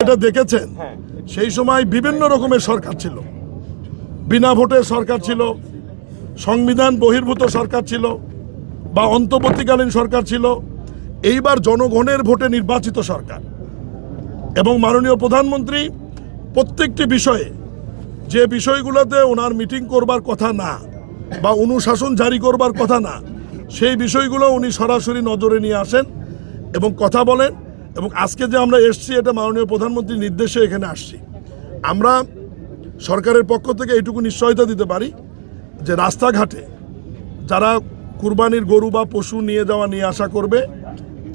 এটা দেখেছেন সেই সময় বিভিন্ন রকমের সরকার ছিল, বিনা ভোটের সরকার ছিল, সংবিধান বহির্ভূত সরকার ছিল, বা অন্তর্বর্তীকালীন সরকার ছিল। এইবার জনগণের ভোটে নির্বাচিত সরকার এবং মাননীয় প্রধানমন্ত্রী প্রত্যেকটি বিষয়ে যে বিষয়গুলোতে ওনার মিটিং করবার কথা না বা অনুশাসন জারি করবার কথা না, সেই বিষয়গুলো উনি সরাসরি নজরে নিয়ে আসেন এবং কথা বলেন। এবং আজকে যে আমরা এসছি এটা মাননীয় প্রধানমন্ত্রীর নির্দেশে এখানে আসছি। আমরা সরকারের পক্ষ থেকে এইটুকু নিশ্চয়তা দিতে পারি যে রাস্তাঘাটে যারা কুরবানির গরু বা পশু নিয়ে যাওয়া নিয়ে আসা করবে,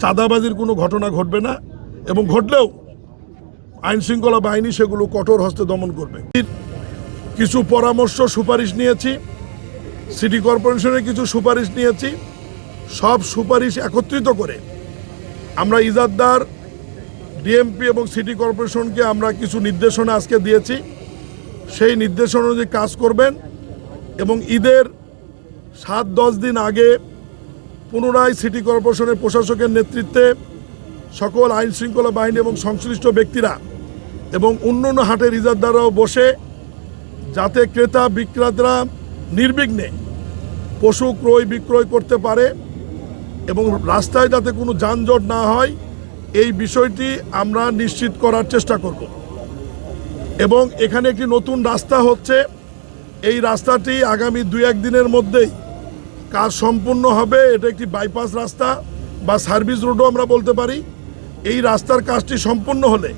চাঁদাবাজির কোনো ঘটনা ঘটবে না, এবং ঘটলেও আইনশৃঙ্খলা বাহিনী সেগুলো কঠোর হস্তে দমন করবে। কিছু পরামর্শ সুপারিশ নিয়েছি, সিটি কর্পোরেশনের কিছু সুপারিশ নিয়েছি। সব সুপারিশ একত্রিত করে আমরা ইজাদদার, ডিএমপি এবং সিটি কর্পোরেশনকে আমরা কিছু নির্দেশনা আজকে দিয়েছি। সেই নির্দেশনা অনুযায়ী কাজ করবেন এবং ঈদের 7-10 দিন আগে পুনরায় সিটি কর্পোরেশনের প্রশাসকের নেতৃত্বে সকল আইন শৃঙ্খলা বাহিনী এবং সংশ্লিষ্ট ব্যক্তিরা এবং অন্যান্য হাটের ইজাদদাররাও বসে যাতে ক্রেতা বিক্রেতারা নির্বিঘ্নে পশু ক্রয় বিক্রয় করতে পারে এবং রাস্তায় যাতে কোনো যানজট না হয়, এই বিষয়টি আমরা নিশ্চিত করার চেষ্টা করব। এবং এখানে একটি নতুন রাস্তা হচ্ছে, এই রাস্তাটি আগামী 2-1 দিনের মধ্যেই কাজ সম্পূর্ণ হবে। এটা একটি বাইপাস রাস্তা বা সার্ভিস রোডও আমরা বলতে পারি। এই রাস্তার কাজটি সম্পূর্ণ হলে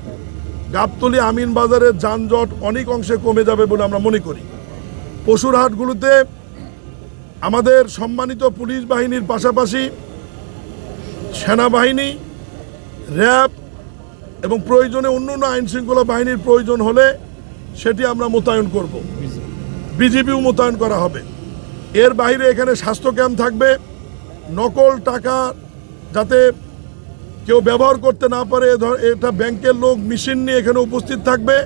গাবতলী আমিন বাজারের যানজট অনেক অংশে কমে যাবে বলে আমরা মনে করি। পশুর হাটগুলোতে আমাদের সম্মানিত পুলিশ বাহিনীর পাশাপাশি সেনাবাহিনী, র্যাব এবং প্রয়োজনে অন্যান্য আইন শৃঙ্খলা বাহিনীর প্রয়োজন হলে সেটি আমরা মোতায়েন করব। বিজিবিও মোতায়েন করা হবে। এর বাইরে এখানে স্বাস্থ্য ক্যাম্প থাকবে। নকল টাকা যাতে কেউ ব্যবহার করতে না পারে, এটা ব্যাংকের লোক মেশিন নিয়ে এখানে উপস্থিত থাকবে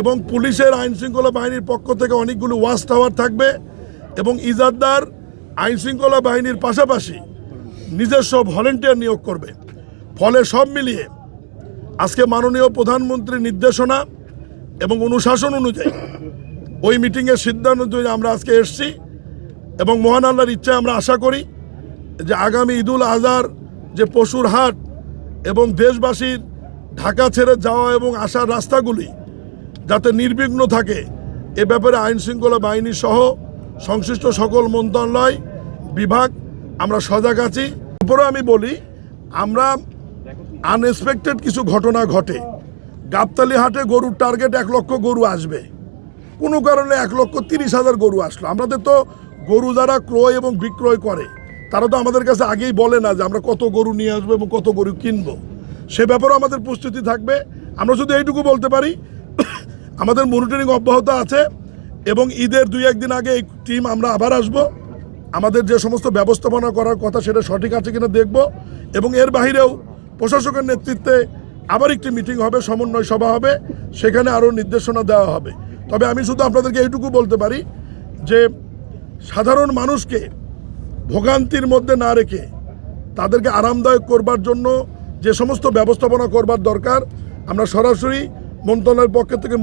এবং পুলিশের আইন শৃঙ্খলা বাহিনীর পক্ষ থেকে অনেকগুলো ওয়াচ টাওয়ার থাকবে এবং ইজাদদার আইন শৃঙ্খলা বাহিনীর পাশাপাশি নিজস্ব ভলেন্টিয়ার নিয়োগ করবে। ফলে সব মিলিয়ে আজকে মাননীয় প্রধানমন্ত্রীর নির্দেশনা এবং অনুশাসন অনুযায়ী ওই মিটিংয়ের সিদ্ধান্ত অনুযায়ী আমরা আজকে এসেছি এবং মহান আল্লাহর ইচ্ছায় আমরা আশা করি যে আগামী ঈদুল আজহার যে পশুর হাট এবং দেশবাসীর ঢাকা ছেড়ে যাওয়া এবং আসার রাস্তাগুলি যাতে নির্বিঘ্ন থাকে, এ ব্যাপারে আইন শৃঙ্খলা বাহিনী সহ সংশ্লিষ্ট সকল মন্ত্রণালয় বিভাগ আমরা সজাগ আছি। এরপরেও আমি বলি, আমরা আনএক্সপেক্টেড কিছু ঘটনা ঘটে। গাবতলী হাটে গরুর টার্গেট 1 লক্ষ গরু আসবে, কোনো কারণে 1,30,000 গরু আসলো। আমাদের তো গরু যারা ক্রয় এবং বিক্রয় করে তারা তো আমাদের কাছে আগেই বলে না যে আমরা কত গরু নিয়ে আসবো এবং কত গরু কিনবো। সে ব্যাপারেও আমাদের প্রস্তুতি থাকবে। আমরা শুধু এইটুকু বলতে পারি, আমাদের মনিটরিং অব্যাহত আছে এবং ঈদের 2-1 দিন আগে এই টিম আমরা আবার আসব। আমাদের যে সমস্ত ব্যবস্থাপনা করার কথা সেটা সঠিক আছে কিনা দেখব এবং এর বাহিরেও প্রশাসকের নেতৃত্বে আবার একটি মিটিং হবে, সমন্বয় সভা হবে, সেখানে আরও নির্দেশনা দেওয়া হবে। তবে আমি শুধু আপনাদেরকে এইটুকু বলতে পারি যে সাধারণ মানুষকে ভোগান্তির মধ্যে না রেখে তাদেরকে আরামদায়ক করবার জন্য যে সমস্ত ব্যবস্থাপনা করবার দরকার আমরা সরাসরি মন্ত্রণালয়ের পক্ষ থেকে